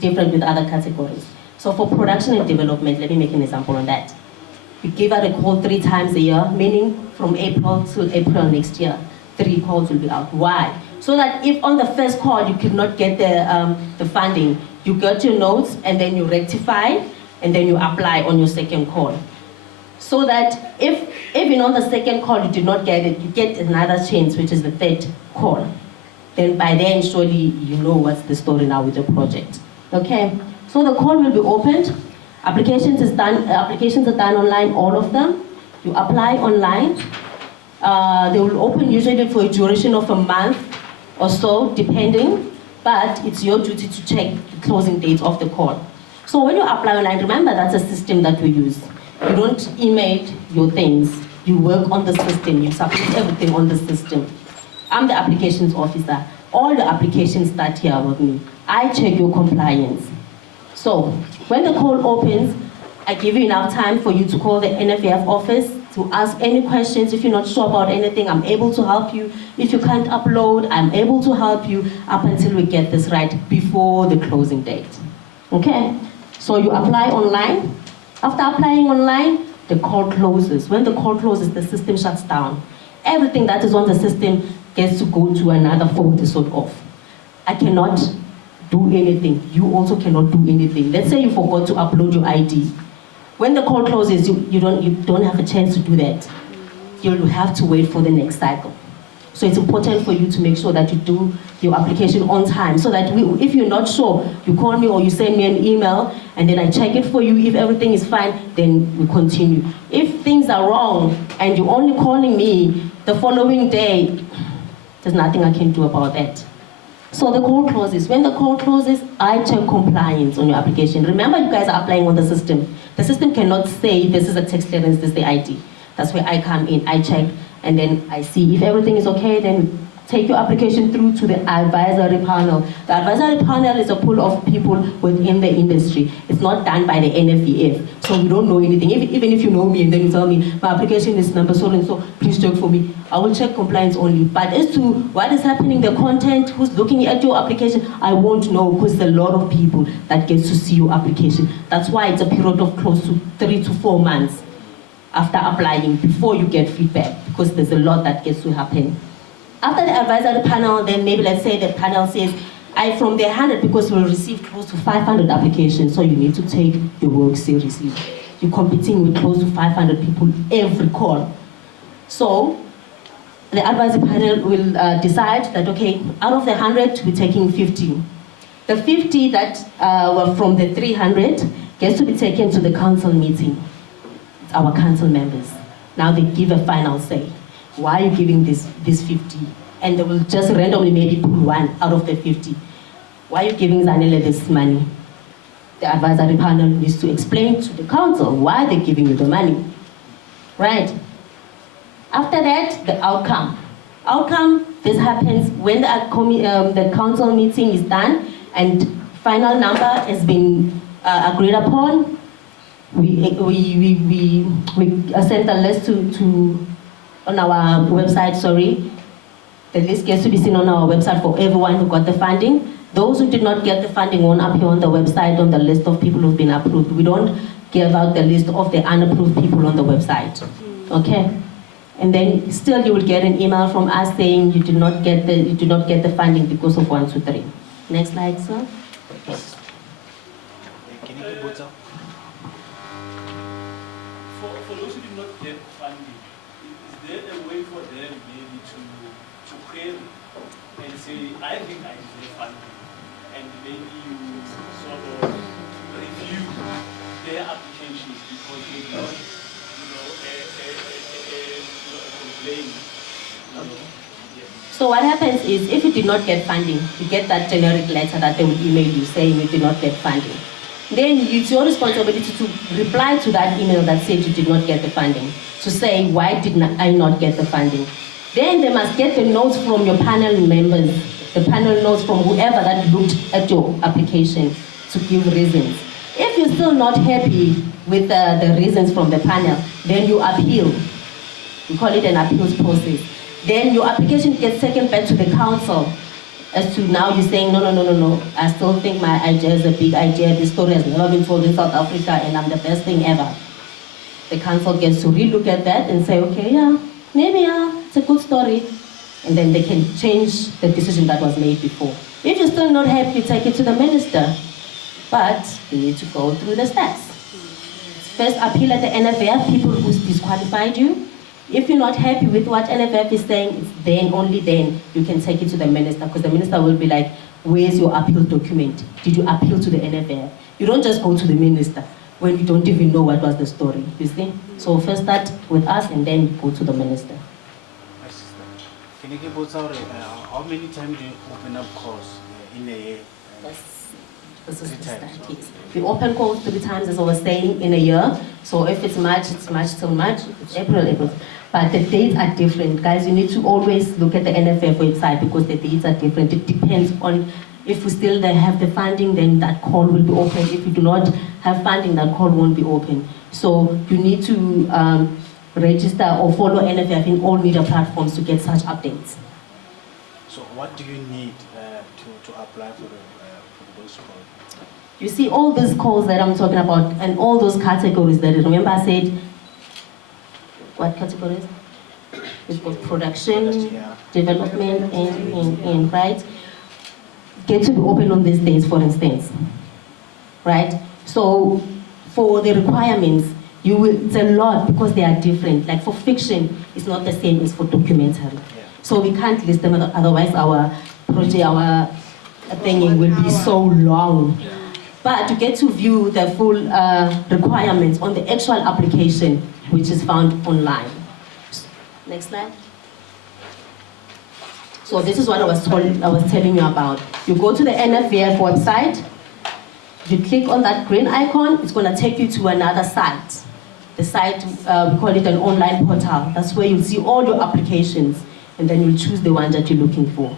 different with other categories. So for production and development, let me make an example on that. We give out a call 3 times a year, meaning from April to April next year, 3 calls will be out. Why? So that if on the first call you could not get the funding, you get your notes and then you rectify and then you apply on your second call. So that if even on the second call you did not get it, you get another chance, which is the third call. Then by then, surely you know what's the story now with the project. Okay, so the call will be opened. Applications are done online, all of them. You apply online. They will open usually for a duration of a month or so, depending, but it's your duty to check the closing date of the call. So when you apply online, remember that's a system that we use. You don't email your things, you work on the system, you submit everything on the system. I'm the applications officer. All the applications start here with me. I check your compliance. So when the call opens, I give you enough time for you to call the NFVF office to ask any questions. If you're not sure about anything, I'm able to help you. If you can't upload, I'm able to help you up until we get this right before the closing date. Okay? So you apply online. After applying online, the call closes. When the call closes, the system shuts down. Everything that is on the system gets to go to another folder sort of. I cannot do anything. You also cannot do anything. Let's say you forgot to upload your ID. When the call closes, you don't have a chance to do that. You'll have to wait for the next cycle. So it's important for you to make sure that you do your application on time, so that if you're not sure, you call me or you send me an email, and then I check it for you. If everything is fine, then we continue. If things are wrong and you're only calling me the following day, there's nothing I can do about that. So the call closes. When the call closes, I check compliance on your application. Remember, you guys are applying on the system. The system cannot say this is a tax clearance, this is the ID. That's where I come in, I check, and then I see if everything is okay, then take your application through to the advisory panel. The advisory panel is a pool of people within the industry. It's not done by the NFVF, so we don't know anything. Even if you know me and then you tell me, my application is number so and so, please check for me. I will check compliance only. But as to what is happening, the content, who's looking at your application, I won't know, because there's a lot of people that gets to see your application. That's why it's a period of close to 3 to 4 months after applying before you get feedback, because there's a lot that gets to happen. After the advisory panel, then maybe let's say the panel says, from the 100, because we'll receive close to 500 applications, so you need to take your work seriously. You're competing with close to 500 people every call. So the advisory panel will decide that, okay, out of the 100, we're taking 50. The 50 that were from the 300 gets to be taken to the council meeting. It's our council members. Now they give a final say. Why are you giving this 50? And they will just randomly maybe pull one out of the 50. Why are you giving Zanele this money? The advisory panel needs to explain to the council why they're giving you the money. Right? After that, the outcome. This happens when the council meeting is done and final number has been agreed upon. We send the list on our website, sorry. The list gets to be seen on our website for everyone who got the funding. Those who did not get the funding won't appear on the website on the list of people who've been approved. We don't give out the list of the unapproved people on the website, okay? And then still you will get an email from us saying you did not get the funding because of 1, 2, 3. Next slide, sir. Can you go down? For those who did not get funding, is there a way for them maybe to query and say, I think I deserve funding, and maybe you sort of review their applications because they did not, complain. So what happens is, if you did not get funding, you get that generic letter that they will email you saying you did not get funding. Then it's your responsibility to reply to that email that said you did not get the funding, to say, why did I not get the funding? Then they must get the notes from your panel members, the panel notes from whoever that looked at your application to give reasons. If you're still not happy with the reasons from the panel, then you appeal. We call it an appeals process. Then your application gets taken back to the council. As to now you're saying, no. I still think my idea is a big idea. This story has never been told in South Africa and I'm the best thing ever. The council gets to relook at that and say, okay, yeah, maybe it's a good story. And then they can change the decision that was made before. If you're still not happy, take it to the minister. But you need to go through the steps. First appeal at the NFVF, people who disqualified you. If you're not happy with what NFVF is saying, it's then, only then, you can take it to the minister, because the minister will be like, where's your appeal document? Did you appeal to the NFVF? You don't just go to the minister when you don't even know what was the story, you see? So first start with us and then go to the minister. Can you give us how many times do you open up calls in a year? This is the start, yes. We open calls 3 times, as I was saying, in a year. So if it's March till March. If it's April. But the dates are different. Guys, you need to always look at the NFF website because the dates are different. It depends on if we still have the funding, then that call will be open. If you do not have funding, that call won't be open. So you need to register or follow NFF in all media platforms to get such updates. So what do you need to apply for those calls? You see all these calls that I'm talking about and all those categories that, remember I said, what categories? We've got production, development, and right? Get to be open on these days, for instance, right? So for the requirements, it's a lot because they are different. Like for fiction, it's not the same as for documentary. Yeah. So we can't list them, otherwise our project, our thing will be so long. But you get to view the full requirements on the actual application, which is found online. Next slide. So this is what I was telling you about. You go to the NFVF website, you click on that green icon, it's going to take you to another site. The site, we call it an online portal. That's where you'll see all your applications, and then you'll choose the one that you're looking for.